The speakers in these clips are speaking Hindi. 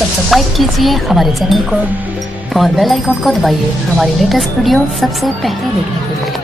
सब्सक्राइब कीजिए हमारे चैनल को और बेल आइकन को दबाइए हमारी लेटेस्ट वीडियो सबसे पहले देखने के लिए।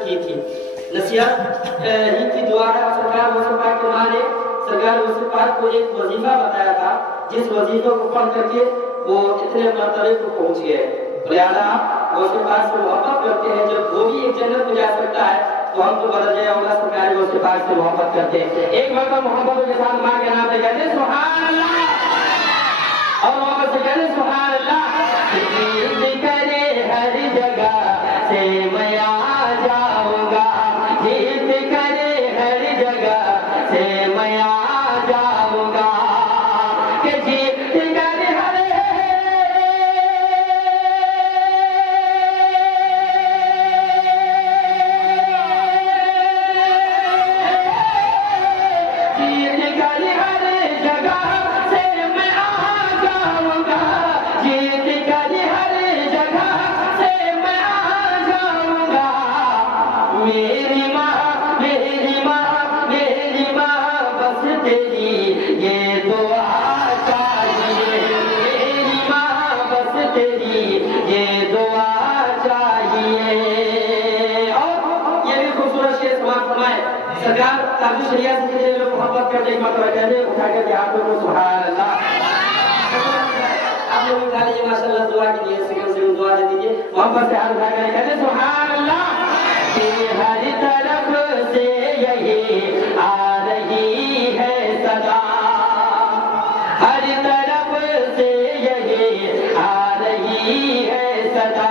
की थी नसीहत ही की द्वारा सरकार मुस्तफा के मां ने सरकार मुस्तफा को एक वजीफा बताया था, जिस वजीफे को पढ़ करके वो इतने मर्तबे को पहुंच गए। लिहाजा मुस्तफा से मोहब्बत करते हैं। जब वो भी एक जन्नत में जा सकता है तो हम तो बदल जाए होगा। सरकार मुस्तफा से मोहब्बत करते हैं। एक बार मोहब्बत के साथ मां के नाम पे कहते हैं सुभान अल्लाह, और मोहब्बत से कहते हैं सुभान अल्लाह। करे हर जगह से मैं आ जाऊंगा, जीत करे हर जगह से मैं आ जाऊंगा, कि जीत करे हर जीत करे हर जगह से मैं आ जाऊंगा, जीत करे हर जगह से मैं आ जाऊंगा। मेरी माँ मेरी माँ मेरी माँ बस तेरी ये दुआ चाहिए, मेरी माँ बस तेरी ये दुआ चाहिए। और ये भी खूबसूरत शेर समाप्त फरमाए सरकार ताजु शरिया से जितने लोग मोहब्बत करते हैं मतलब कहते उठा के हाथों को सुभान अल्लाह। आप लोग उठा लीजिए माशाल्लाह, दुआ के लिए से दुआ दे दीजिए। मोहब्बत से हाथ उठा कर कहते सुभान अल्लाह। हर तरफ से यही आ रही है सदा, हर तरफ से यही आ रही है सदा,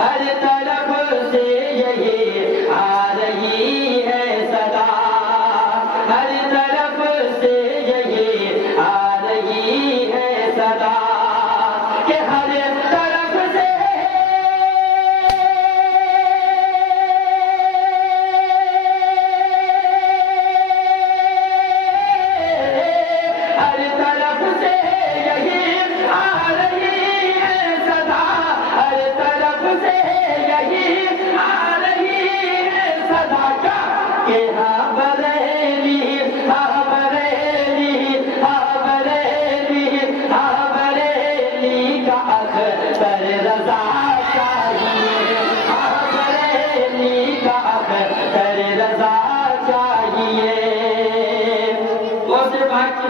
हर तरफ से यही आ रही है सदा, हर तरफ से यही आ रही है सदा, कि हर तरफ से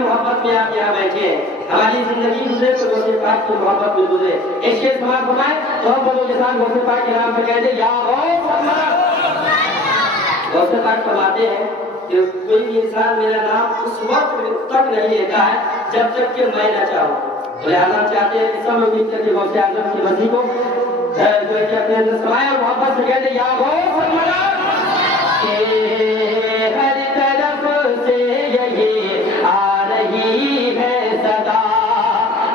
मोहब्बत में आप यहाँ बैठे, हमारी जिंदगी गुजरे तो गौसे पाक की मोहब्बत में गुजरे। एक शेर समाप्त फरमाए तो हम बदो के साथ गौसे पाक के नाम पे कहते या गौसे पाक फरमाते हैं कि कोई भी इंसान मेरा नाम उस वक्त तक नहीं लेता है जब तक कि मैं न चाहूं। बोले आजम चाहते हैं कि सब उम्मीद करके गौसे आजम की बसी को अपने अंदर समाए और मोहब्बत से कहते या हर तरफ से यही आ रही है सदा,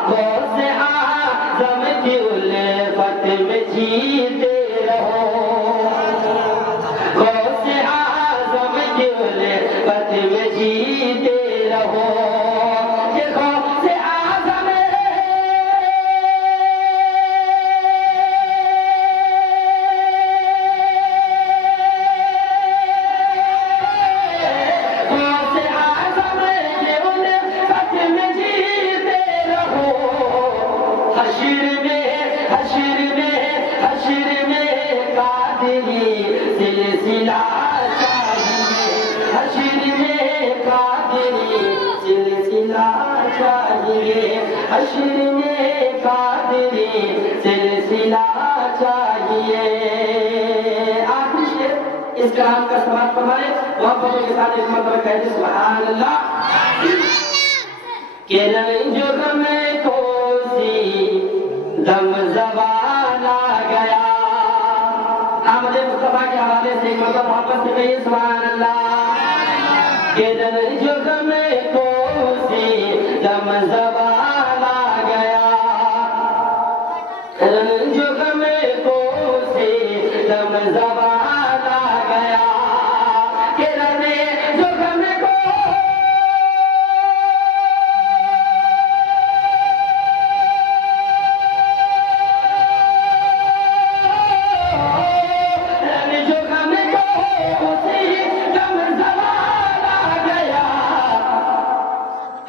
गौसे आज़म की उल्फत में जीते रहो, गौसे आज़म की उल्फत में जीते रहो, कि गौसे आज़म सिलसिला चाहिए, हश्र में कादरी सिलसिला चाहिए, हश्र में कादरी सिलसिला चाहिए। आइए आखिरी शेर इस कलाम का समाप्त फरमाए मोहब्बतों के साथ एक मरतबा कहते सुभान अल्लाह के रंजो में कोसी दम ज़बान आ गया। आमद मुस्तफा के हवाले से एक मरतबा मोहब्बत से कहिए सुभान अल्लाह के रंजो में कोसी दम ज़बान आ गया। रंजो में कोसी दम ज़बान आ गया के रंजो में को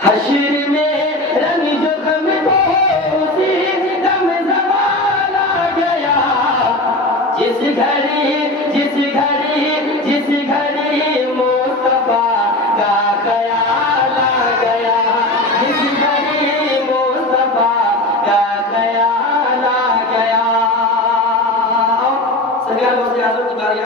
हश्र में रंग जो गम को उसी दम ज़बान आ गया। जिस घड़ी जिस